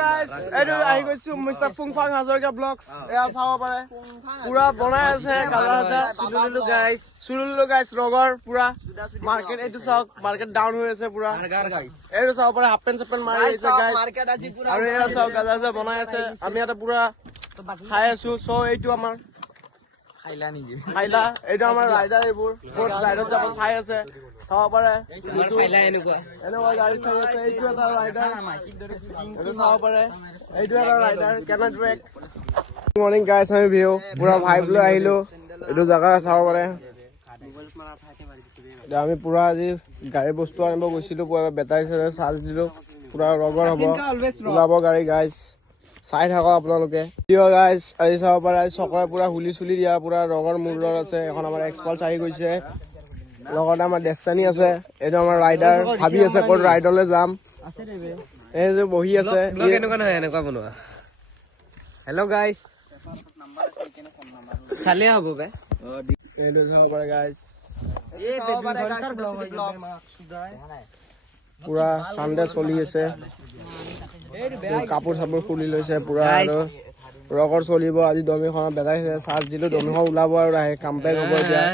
guys এইটো আহি গৈছো মিস্টাৰ ফুংফাং হাজৰিকা ব্লগছ এয়া চাব পাৰে পুৰা বনাই আছে কালা হাজা চুলুলু গাইস ৰগৰ পুৰা মাৰ্কেট এইটো চাওক মাৰ্কেট ডাউন হৈ আছে পুৰা এইটো চাব পাৰে হাফ পেন্ট চাপেন মাৰি আছে গাইস আৰু এয়া চাওক কালা হাজা বনাই আছে আমি এটা পুৰা খাই আছো সো এইটো আমাৰ খাইলা এইটো আমাৰ ৰাইডাৰ এইবোৰ ক'ত ৰাইডত যাব চাই আছে চাব পাৰে এনেকুৱা গাড়ী চাই আছে এইটো এটা ৰাইডাৰ এইটো চাব পাৰে এইটো এটা ৰাইডাৰ কেনেট ট্ৰেক মৰ্নিং গাইছ আমি ভিউ পুৰা ভাইব লৈ আহিলো এইটো জাগা চাব পাৰে আমি পুৰা আজি গাড়ী বস্তু আনিব গৈছিলো পুৰা বেটাৰী চাৰ্জ দিলো পুৰা ৰগৰ হ'ব ওলাব গাড়ী গাইছ চাই থাকক আপোনালোকে গাইছ আজি চাব পাৰে চকৰে পুৰা হুলি চুলি দিয়া পুৰা ৰগৰ মূৰত আছে এখন আমাৰ এক্সপালছ আহি গৈছে লগতে আমাৰ ডেষ্টানি আছে এইটো আমাৰ ৰাইডাৰ ভাবি আছে ক'ত ৰাইডলৈ যাম এই যে বহি আছে এনেকুৱা নহয় এনেকুৱা বনোৱা হেল্ল' গাইছ চালে হ'ব বে এইটো চাব পাৰে গাইছ পুৰা চানডে চলি আছে কাপোৰ চাপোৰ খুলি লৈছে পুৰা আৰু ৰগৰ চলিব আজি দমিখনত বেটাৰী চাৰ্জ দিলো দমিখন ওলাব আৰু আহে কাম বেক হ'ব এতিয়া